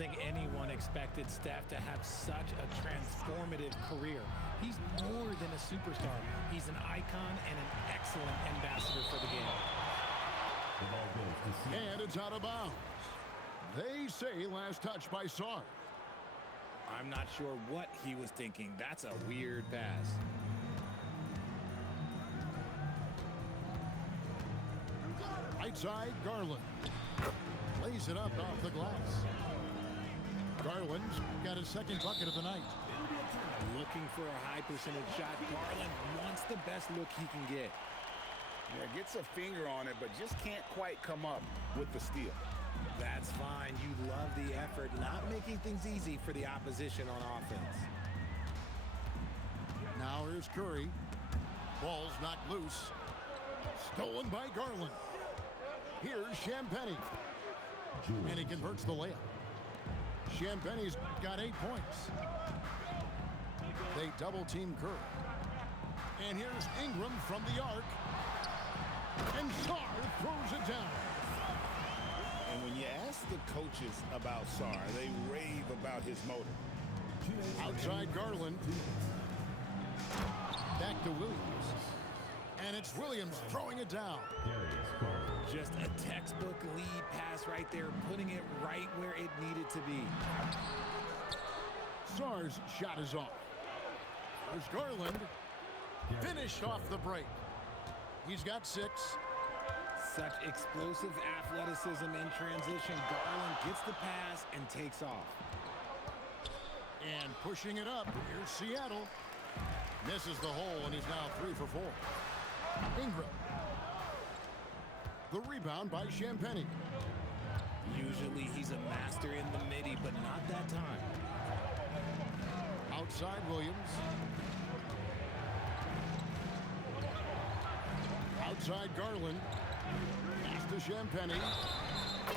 think anyone expected Steph to have such a transformative career. He's more than a superstar. He's an icon and an excellent ambassador for the game. And it's out of bounds. They say last touch by Sarr. I'm not sure what he was thinking. That's a weird pass. Right side, Garland. Lays it up off the glass. Garland's got his second bucket of the night. Looking for a high percentage shot. Garland wants the best look he can get. Yeah, gets a finger on it, but just can't quite come up with the steal. That's fine. You love the effort, not making things easy for the opposition on offense. Now here's Curry. Ball's knocked loose. Stolen by Garland. Here's Champagnie. And he converts the layup. Champagnie's got 8 points. They double-team Curry. And here's Ingram from the arc. And Sarr throws it down. And when you ask the coaches about Sarr, they rave about his motor. Outside Garland. Back to Williams. And it's Williams throwing it down. Just a textbook lead pass right there, putting it right where it needed to be. Sarr's shot is off. There's Garland. Finished off the break. He's got 6. Such explosive athleticism in transition. Garland gets the pass and takes off. And pushing it up, here's Seattle. Misses the hole, and he's now 3 for 4. Ingram. The rebound by Champagnie. Usually he's a master in the midi, but not that time. Outside Williams. Outside Garland. Pass to Champagnie.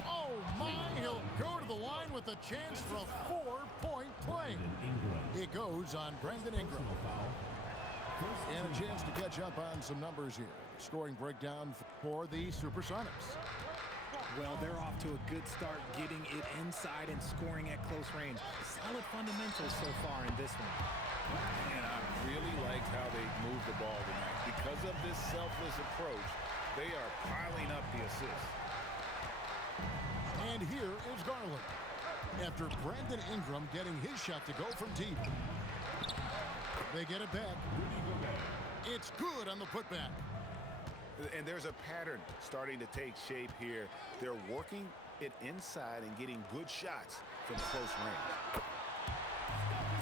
Oh my, he'll go to the line with a chance for a 4-point play. It goes on Brandon Ingram. And a chance to catch up on some numbers here. Scoring breakdown for the Supersonics. Well, they're off to a good start getting it inside and scoring at close range. Solid fundamentals so far in this one. And I really liked how they moved the ball tonight. Because of this selfless approach, they are piling up the assists. And here is Garland. After Brandon Ingram getting his shot to go from deep. They get it back. It's good on the putback. And there's a pattern starting to take shape here. They're working it inside and getting good shots from close range.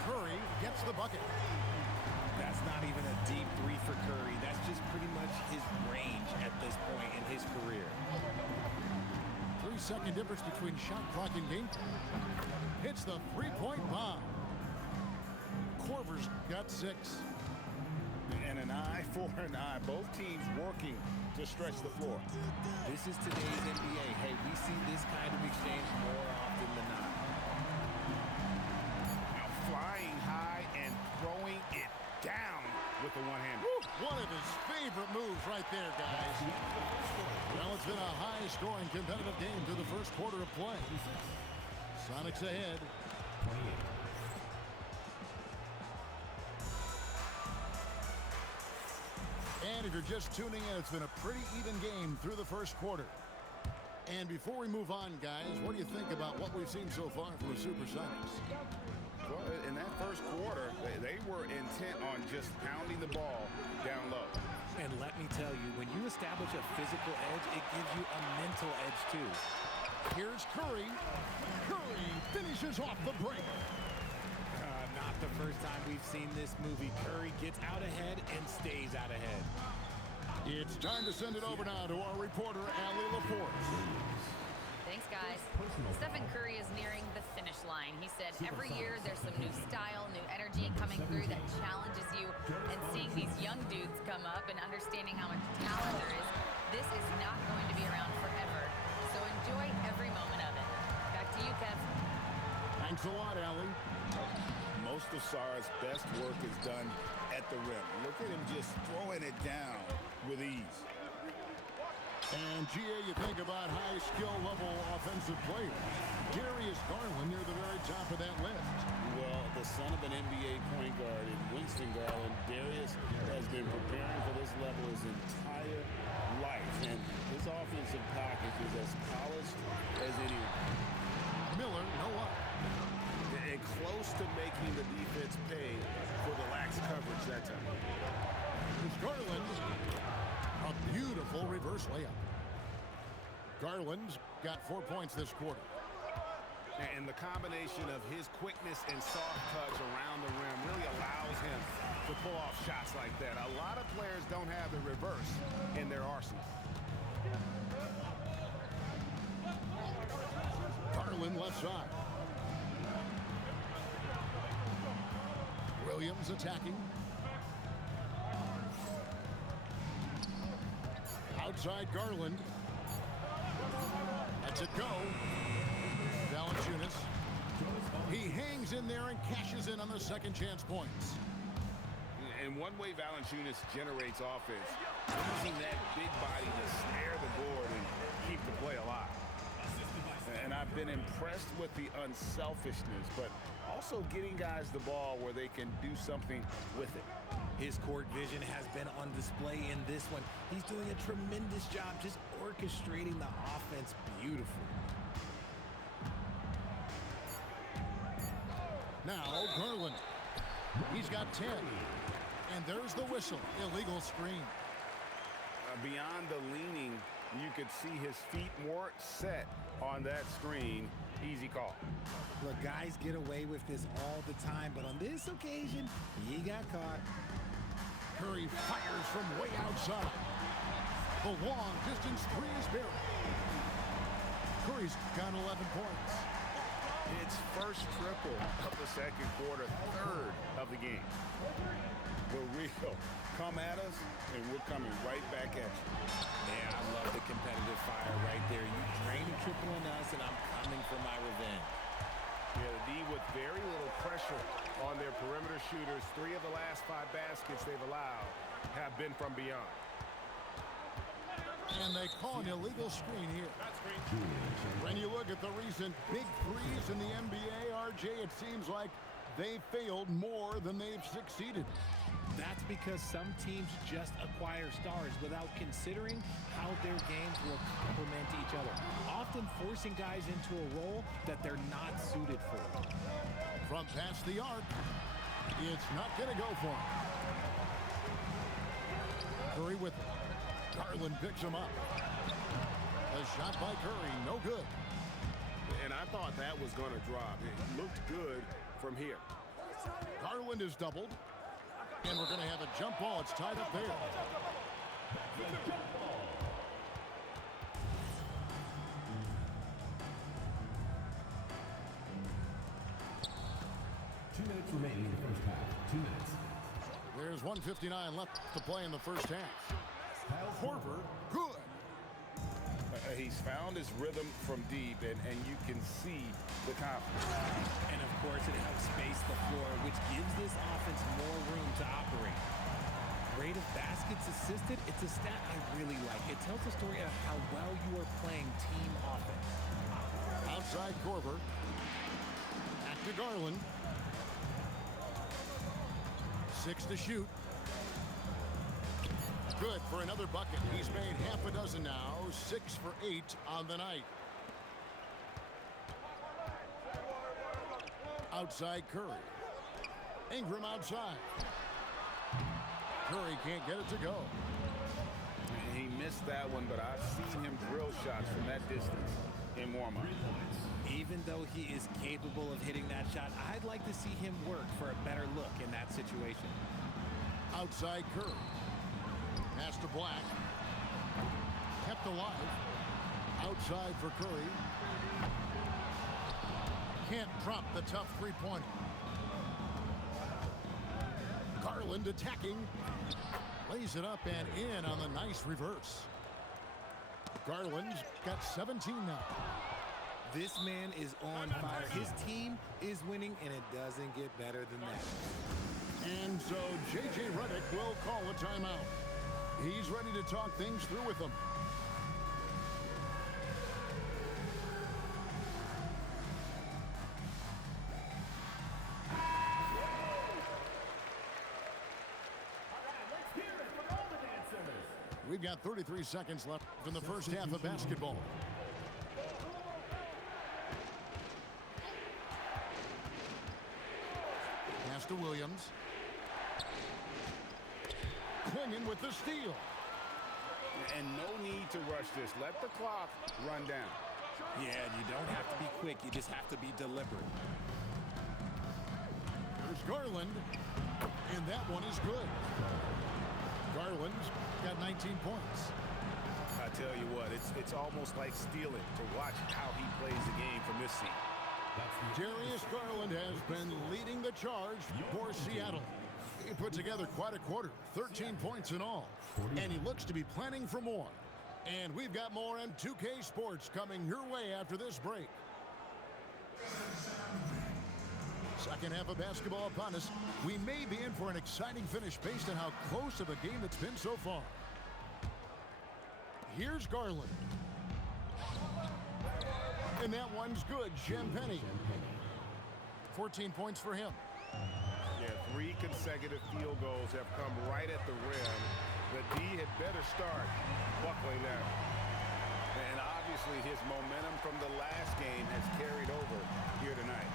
Curry gets the bucket. That's not even a deep 3 for Curry. That's just pretty much his range at this point in his career. 3-second difference between shot clock and game time. Hits the 3-point bomb. Korver's got 6. And an eye for an eye. Both teams working to stretch the floor. This is today's NBA. Hey, we see this kind of exchange more often than not. Now flying high and throwing it down with the one-hander. One of his favorite moves right there, guys. Well, it's been a high-scoring competitive game through the first quarter of play. Sonics ahead. 28. And if you're just tuning in, it's been a pretty even game through the first quarter. And before we move on, guys, what do you think about what we've seen so far from the Supersonics? Well, in that first quarter, they were intent on just pounding the ball down low. And let me tell you, when you establish a physical edge, it gives you a mental edge too. Here's Curry. Curry finishes off the break. Not the first time we've seen this movie. Curry gets out ahead and stays out ahead. It's time to send it over now to our reporter, Allie Laporte. Thanks, guys. Stephen Curry is nearing the finish line. He said every year there's some new style, new energy coming through that challenges you. And seeing these young dudes come up and understanding how much talent there is, this is not going to be around forever. So enjoy every moment of it. Back to you, Kev. Thanks a lot, Allie. Most of Sarr's best work is done at the rim. Look at him just throwing it down with ease. And, GA, you think about high skill level offensive players. Darius Garland near the very top of that list. Well, the son of an NBA point guard in Winston Garland, Darius has been preparing for this level his entire life. And his offensive package is as polished as anyone. Miller, no up. And close to making the defense pay for the lax coverage that time. It's Garland. A beautiful reverse layup. Garland's got 4 points this quarter. And the combination of his quickness and soft touch around the rim really allows him to pull off shots like that. A lot of players don't have the reverse in their arsenal. Garland left side. Williams attacking. Outside Garland. Lets it go. Valanciunas. He hangs in there and cashes in on the second chance points. And one way Valanciunas generates offense, using that big body to snare the board and keep the play alive. And I've been impressed with the unselfishness, but also getting guys the ball where they can do something with it. His court vision has been on display in this one. He's doing a tremendous job just orchestrating the offense beautifully. Now Garland. He's got 10. And there's the whistle. Illegal screen. Beyond the leaning, you could see his feet more set on that screen. Easy call. Look, guys get away with this all the time, but on this occasion, he got caught. Curry fires from way outside. The long distance three is buried. Curry's got 11 points. It's first triple of the second quarter, third of the game. The real come at us, and we're coming right back at you. Yeah, I love the competitive fire right there. You drain a triple on us, and I'm coming for my revenge. Yeah, the D with very little pressure on their perimeter shooters. 3 of the last 5 baskets they've allowed have been from beyond. And they call an illegal screen here. When you look at the recent big threes in the NBA, RJ, it seems like they failed more than they've succeeded. That's because some teams just acquire stars without considering how their games will complement each other, often forcing guys into a role that they're not suited for. From past the arc, it's not going to go for him. Curry with it. Garland picks him up. A shot by Curry, no good. And I thought that was going to drop. It looked good from here. Garland is doubled. And we're going to have a jump ball. It's tied up there. Two minutes remaining in the first half. 2 minutes. There's 1:59 left to play in the first half. Korver, good. He's found his rhythm from deep, and you can see the confidence. And, of course, it helps space the floor, which gives this offense more room to operate. Rate of baskets assisted, it's a stat I really like. It tells the story of how well you are playing team offense. Outside Korver. Back to Garland. 6 to shoot. Good for another bucket. He's made half a dozen now. 6 for 8 on the night. Outside Curry. Ingram outside. Curry can't get it to go. He missed that one, but I've seen him drill shots from that distance in warm-up. Even though he is capable of hitting that shot, I'd like to see him work for a better look in that situation. Outside Curry. Pass to Black. Kept alive. Outside for Curry. Can't drop the tough three-pointer. Garland attacking. Lays it up and in on the nice reverse. Garland's got 17 now. This man is on fire. His team is winning, and it doesn't get better than that. And so J.J. Redick will call a timeout. He's ready to talk things through with them. We've got 33 seconds left in the first half of basketball. Pass to Williams. Clingan with the steal. And no need to rush this. Let the clock run down. Yeah, you don't have to be quick. You just have to be deliberate. There's Garland. And that one is good. Garland's got 19 points. I tell you what, it's almost like stealing to watch how he plays the game from this seat. Darius Garland has been leading the charge for Seattle. He put together quite a quarter, 13 points in all. And he looks to be planning for more. And we've got more on 2K Sports coming your way after this break. Second half of basketball upon us. We may be in for an exciting finish based on how close of a game it's been so far. Here's Garland. And that one's good. Champagnie. 14 points for him. Yeah, 3 consecutive field goals have come right at the rim. The D had better start buckling now. And obviously his momentum from the last game has carried over here tonight.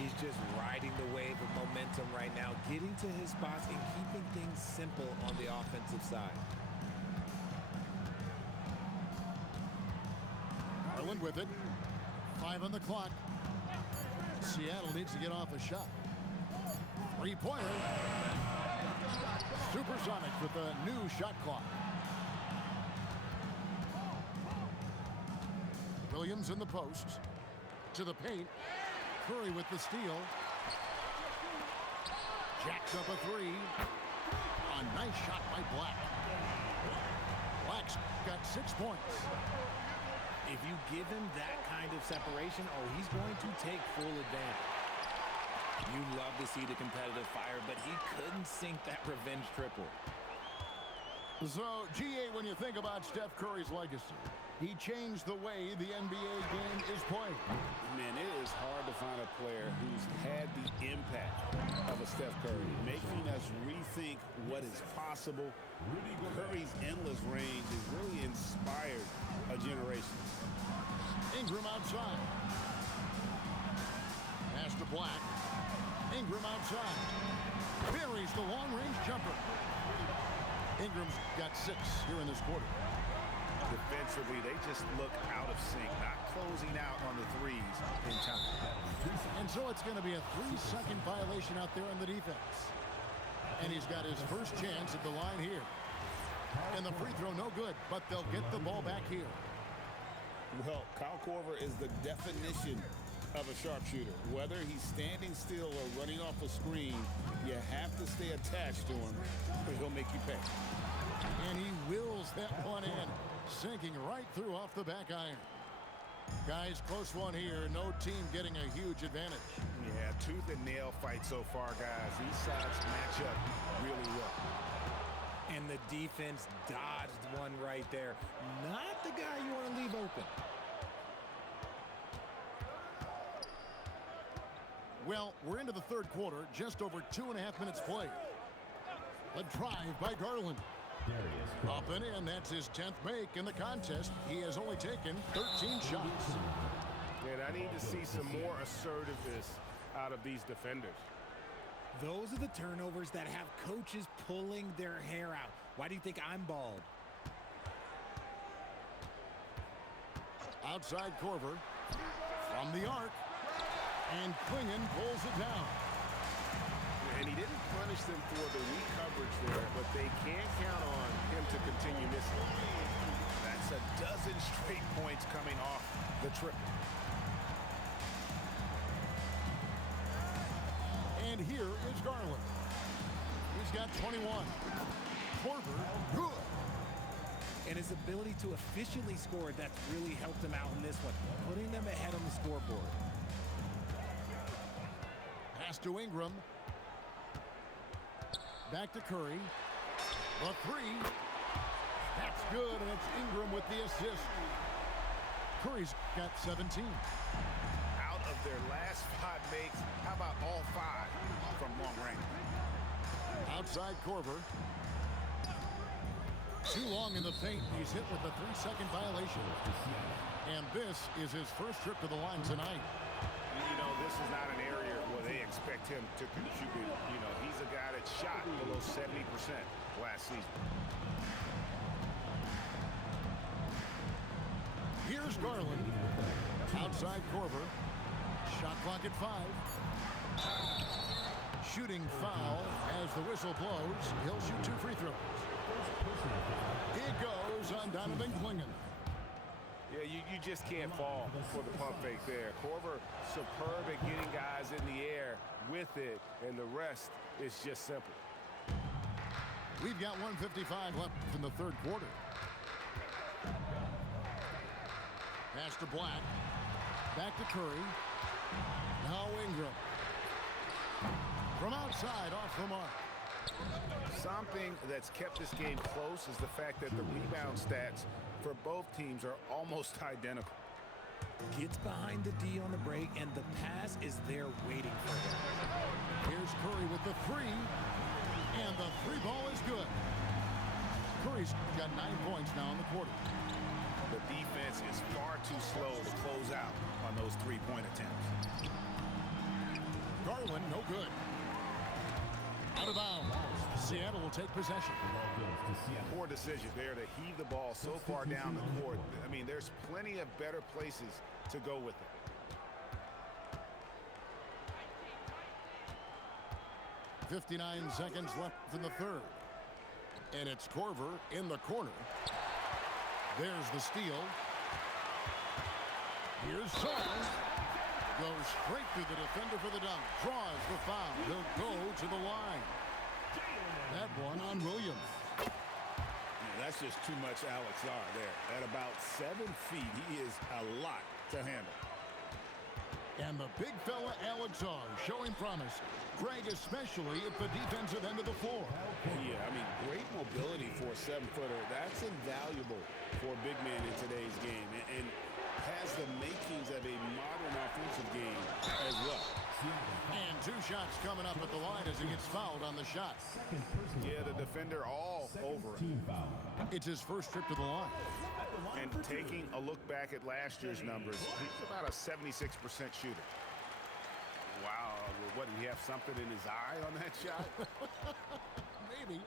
He's just riding the wave of momentum right now, getting to his spots and keeping things simple on the offensive side. Garland with it. 5 on the clock. Seattle needs to get off a shot. Three-pointer. Supersonic with a new shot clock. Williams in the post. To the paint. Curry with the steal. Jacks up a 3. A nice shot by Black. Black's got 6 points. If you give him that kind of separation, oh, he's going to take full advantage. You love to see the competitive fire, but he couldn't sink that revenge triple. So, GA, when you think about Steph Curry's legacy, he changed the way the NBA game is played. Man, it is hard to find a player who's had the impact of a Steph Curry, making us rethink what is possible. Curry's endless range has really inspired a generation. Ingram outside. Pass to Black. Ingram outside. Buries the long-range jumper. Ingram's got 6 here in this quarter. Defensively, they just look out of sync, not closing out on the threes in time. And so it's going to be a 3-second violation out there on the defense. And he's got his first chance at the line here. And the free throw no good, but they'll get the ball back here. Well, Kyle Korver is the definition of a sharpshooter. Whether he's standing still or running off a screen, you have to stay attached to him, or he'll make you pay. And he wills that one in, sinking right through off the back iron. Guys, close one here. No team getting a huge advantage. Yeah, tooth and nail fight so far, guys. These sides match up really well. And the defense dodged one right there. Not the guy you want to leave open. Well, we're into the third quarter, just over 2.5 minutes played. A drive by Garland. Up and in, that's his 10th make in the contest. He has only taken 13 shots. And I need to see some more assertiveness out of these defenders. Those are the turnovers that have coaches pulling their hair out. Why do you think I'm bald? Outside Korver. From the arc. And Clingan pulls it down. And he didn't punish them for the weak coverage there, but they can't count on him to continue missing. That's a dozen straight points coming off the triple. And here is Garland. He's got 21. Korver, good. And his ability to efficiently score, that's really helped him out in this one, putting them ahead on the scoreboard. Pass to Ingram. Back to Curry. A 3. That's good, and it's Ingram with the assist. Curry's got 17. Out of their last 5 makes, how about all 5 from long range? Outside Korver. Too long in the paint. He's hit with a 3-second violation. And this is his first trip to the line tonight. You know, this is not an area where they expect him to contribute. You know, he's a guy that shot below 70% last season. Here's Garland. Outside Korver. Shot clock at 5. Shooting foul as the whistle blows. He'll shoot 2 free throws. It goes on Donovan Clingan. Yeah, you just can't fall for the pump fake there. Korver superb at getting guys in the air with it, and the rest is just simple. We've got 1:55 left in the third quarter. Pass to Black. Back to Curry. Now Ingram. From outside, off the mark. Something that's kept this game close is the fact that the rebound stats for both teams are almost identical. Gets behind the D on the break, and the pass is there waiting for him. Here's Curry with the 3. And the 3 ball is good. Curry's got 9 points now in the quarter. The defense is far too slow to close out on those 3-point attempts. Garland, no good. Out of bounds. Seattle will take possession. Poor decision there to heave the ball so far down the court. I mean, there's plenty of better places to go with it. .59 seconds left in the third. And it's Korver in the corner. There's the steal. Here's Saul. Goes straight through the defender for the dunk. Draws the foul. He'll go to the line. That one on Williams. Yeah, that's just too much Alex R there. At about 7 feet, he is a lot to handle. And the big fella Alex R showing promise. Greg especially at the defensive end of the floor. Yeah, I mean, great mobility for a 7-footer. That's invaluable for a big man in today's game. And has the makings of a modern offensive game as well. And 2 shots coming up at the line as he gets fouled on the shot. Yeah, the defender all over him. It's his first trip to the line. And taking a look back at last year's numbers, he's about a 76% shooter. Wow, what, did he have something in his eye on that shot? Maybe.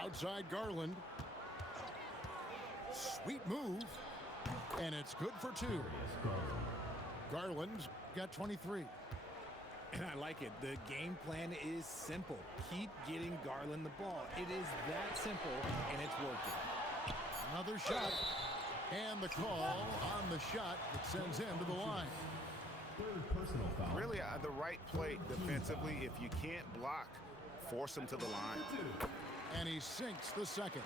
Outside Garland. Sweet move. And it's good for 2. Garland's got 23. And I like it. The game plan is simple. Keep getting Garland the ball. It is that simple, and it's working. Another shot. And the call on the shot that sends him to the line. Really the right play defensively. If you can't block, force him to the line. And he sinks the second.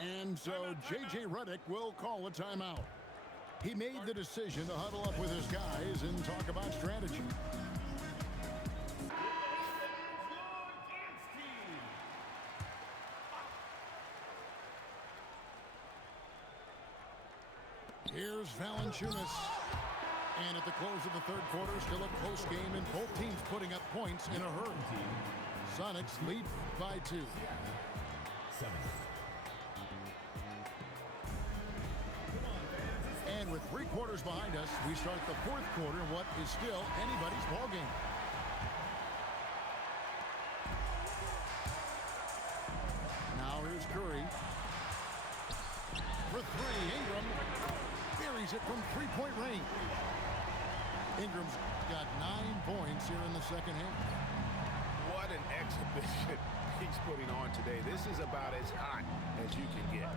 And so J.J. Redick will call a timeout. He made the decision to huddle up with his guys and talk about strategy. Here's Valanciunas. And at the close of the third quarter, still a close game, and both teams putting up points in a hurry. Sonics lead by 2. 7. And with 3 quarters behind us, we start the fourth quarter in what is still anybody's ballgame. Now here's Curry. For 3, Ingram buries it from 3-point range. Ingram's got 9 points here in the second half. What an exhibition he's putting on today. This is about as hot as you can get.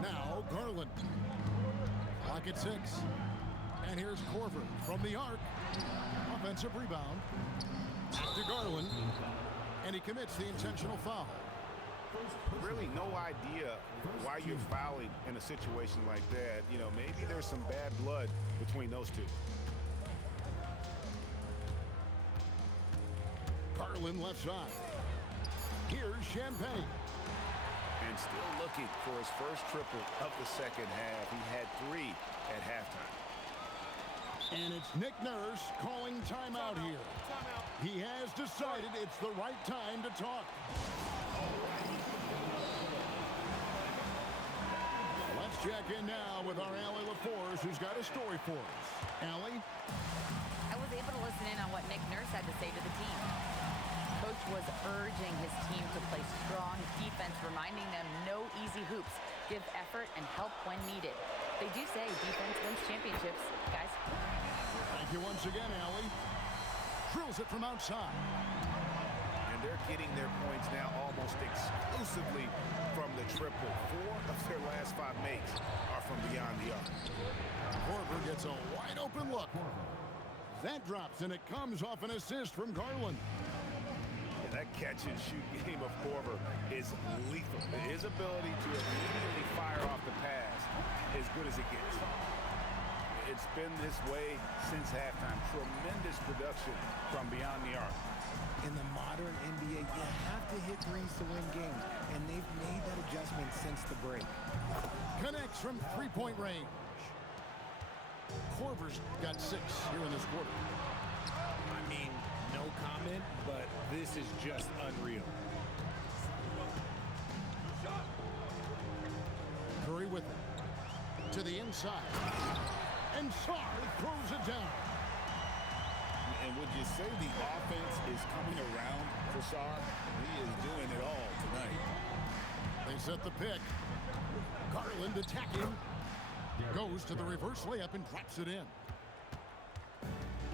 Now Garland. Clock at 6. And here's Korver from the arc. Offensive rebound. Back to Garland. And he commits the intentional foul. Really no idea why you're fouling in a situation like that. You know, maybe there's some bad blood between those two. Garland left side. Here's Champagne. And and still looking for his first triple of the second half. He had 3 at halftime. And it's Nick Nurse calling timeout here. He has decided it's the right time to talk. Let's check in now with our Allie LaForce, who's got a story for us. Allie? I was able to listen in on what Nick Nurse had to say to the team. Coach was urging his team to play strong defense, reminding them no easy hoops, give effort, and help when needed. They do say defense wins championships, guys. Thank you once again, Allie. Drills it from outside. And they're getting their points now almost exclusively from the triple. 4 of their last 5 makes are from beyond the arc. Korver gets a wide-open look. That drops, and it comes off an assist from Garland. That catch-and-shoot game of Korver is lethal. His ability to immediately fire off the pass as good as it gets. It's been this way since halftime. Tremendous production from beyond the arc. In the modern NBA, you have to hit threes to win games, and they've made that adjustment since the break. Connects from three-point range. Korver's got 6 here in this quarter. I mean, no comment, but this is just unreal. Curry with it. To the inside. And Sarr throws it down. And would you say the offense is coming around for Sarr? He is doing it all tonight. They set the pick. Garland attacking. Goes to the reverse layup and drops it in.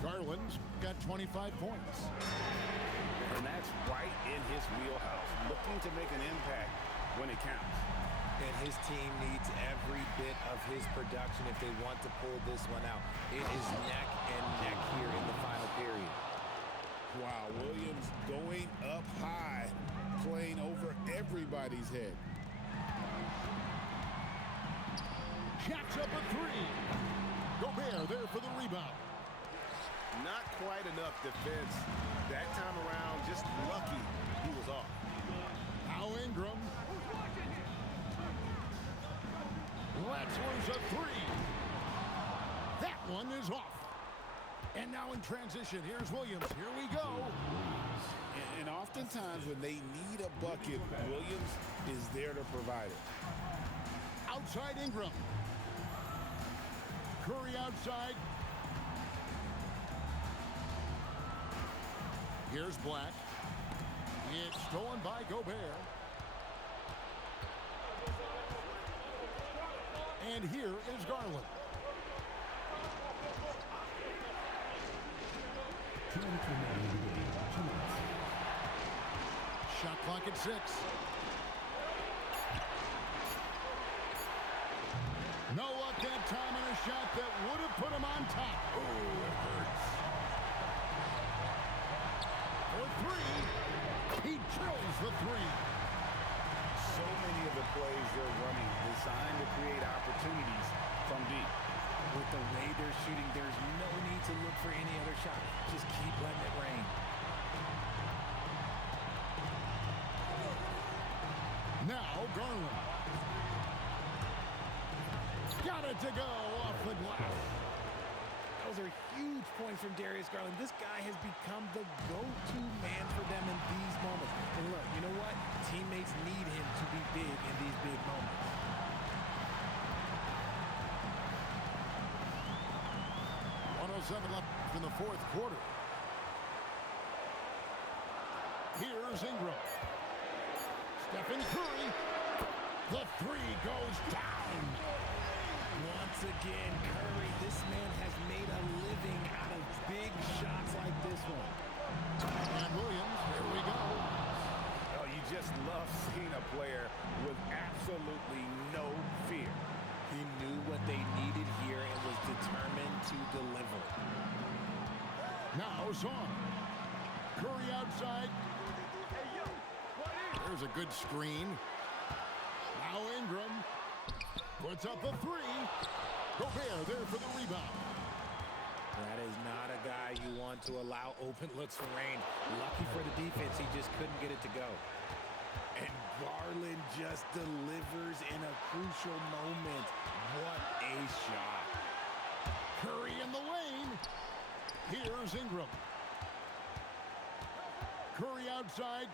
Garland's got 25 points. And that's right in his wheelhouse. Looking to make an impact when it counts. And his team needs every bit of his production if they want to pull this one out. It is neck and neck here in the final period. Wow, Williams going up high, playing over everybody's head. Jacks up a 3. Gobert there for the rebound. Not quite enough defense that time around. Just lucky he was off. Now Ingram. Lets loose a 3. That one is off. And now in transition, here's Williams. Here we go. And oftentimes when they need a bucket, Williams is there to provide it. Outside Ingram. Curry outside. Here's Black. It's stolen by Gobert. And here is Garland. Shot clock at 6. No luck that time on a shot that would have put him on top. Oh, it hurts. For 3, he drills the 3. So many of the plays they're running designed to create opportunities from deep. With the way they're shooting, there's no need to look for any other shot. Just keep letting it rain. Now Garland. Got it to go off the glass. Those are huge points from Darius Garland. This guy has become the go-to man for them in these moments. And look, you know what? Teammates need him to be big in these big moments. Left in the 4th quarter. Here's Ingram. Stephen Curry. The 3 goes down. Once again, Curry, this man has made a living out of big shots like this one. And Williams, here we go. Oh, you just love seeing a player with absolutely no fear. He knew what they needed here and was determined to deliver. Now Son. Curry outside. There's a good screen. Now Ingram puts up a 3. Gobert there for the rebound. That is not a guy you want to allow open looks for rain. Lucky for the defense, he just couldn't get it to go. And Garland just delivers in a crucial moment. What a shot. Curry in the lane. Here's Ingram. Curry outside.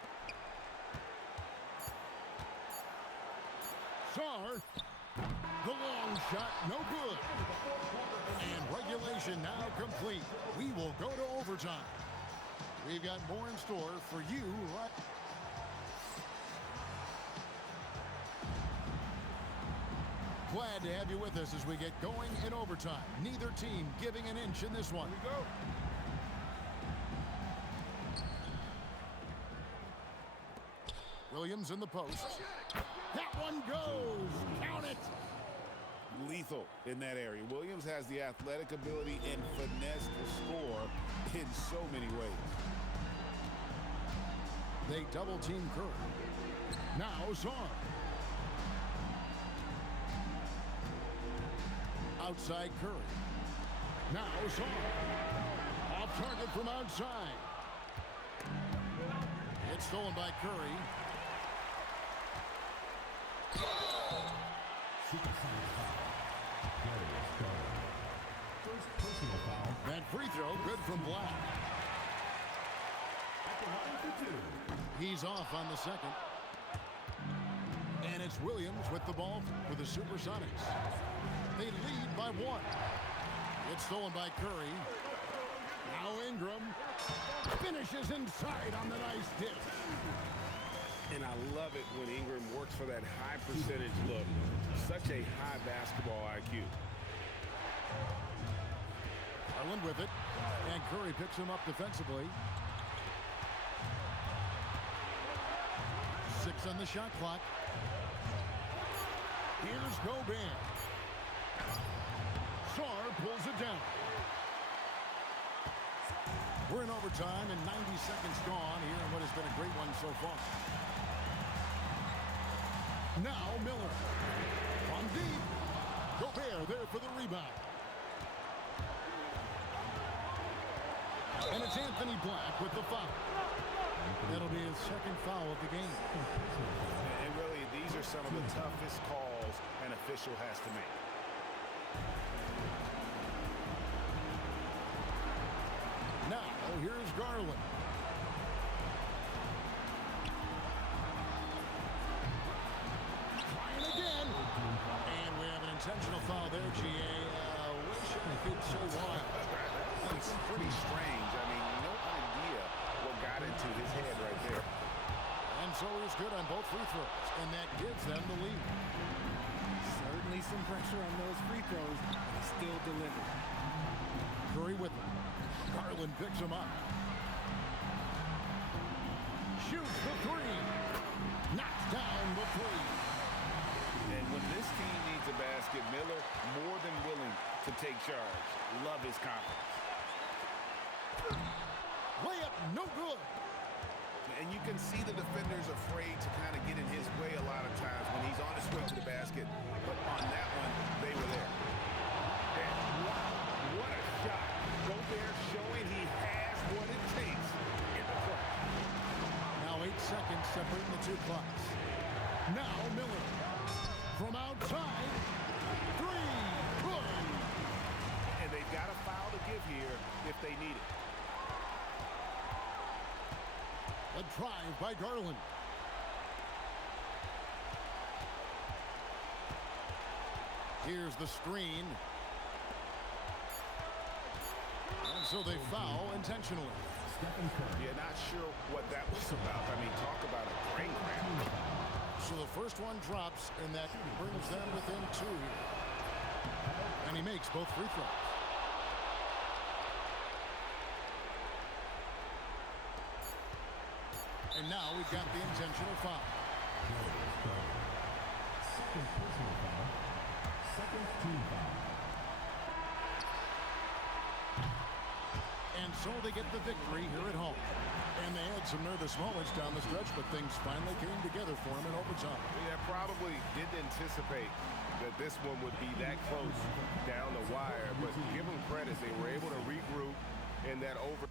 Sarr. The long shot, no good. And regulation now complete. We will go to overtime. We've got more in store for you right. Glad to have you with us as we get going in overtime. Neither team giving an inch in this one. Here we go. Williams in the post. That one goes. Count it. Lethal in that area. Williams has the athletic ability and finesse to score in so many ways. They double team Curry. Now Sarr. Outside Curry. Now Sarr. Off target from outside. It's stolen by Curry. First personal foul. That free throw good from Black. At the line for two. He's off on the second. And it's Williams with the ball for the Supersonics. They lead by one. It's stolen by Curry. Now Ingram finishes inside on the nice dish. And I love it when Ingram works for that high percentage look. Such a high basketball IQ. Garland with it. And Curry picks him up defensively. 6 on the shot clock. Here's Gobert. Sarr pulls it down. We're in overtime and 90 seconds gone here in what has been a great one so far. Now Miller. From deep. Gobert there for the rebound. And it's Anthony Black with the foul. That'll be his second foul of the game. And really, these are some of the toughest calls an official has to make. Now, here's Garland. Trying again. And we have an intentional foul there, GA. Wish I could say why. It's pretty strange. I mean, no idea what got into his head right there. And so he's good on both free throws. And that gives them the lead. Certainly some pressure on those free throws, but he still delivered. Curry with him. Garland picks him up. Shoots the three. Knocks down the three. And when this team needs a basket, Miller more than willing to take charge. Love his confidence. Layup no good. And you can see the defenders afraid to kind of get in his way a lot of times when he's on his way to the basket. But on that one, they were there. And wow, what a shot. Gobert showing he has what it takes in the clutch. Now 8 seconds separating the two clocks. Now Miller. From outside. Three. Good. And they've got a foul to give here if they need it. A drive by Garland. Here's the screen. And so they foul intentionally. Yeah, not sure what that was about. I mean, talk about a brain cramp. So the first one drops, and that brings them within 2 here. And he makes both free throws. And now we've got the intentional foul. Second personal foul. Second team foul. And so they get the victory here at home. And they had some nervous moments down the stretch, but things finally came together for them in overtime. Yeah, probably didn't anticipate that this one would be that close down the wire, but give them credit. They were able to regroup in that over.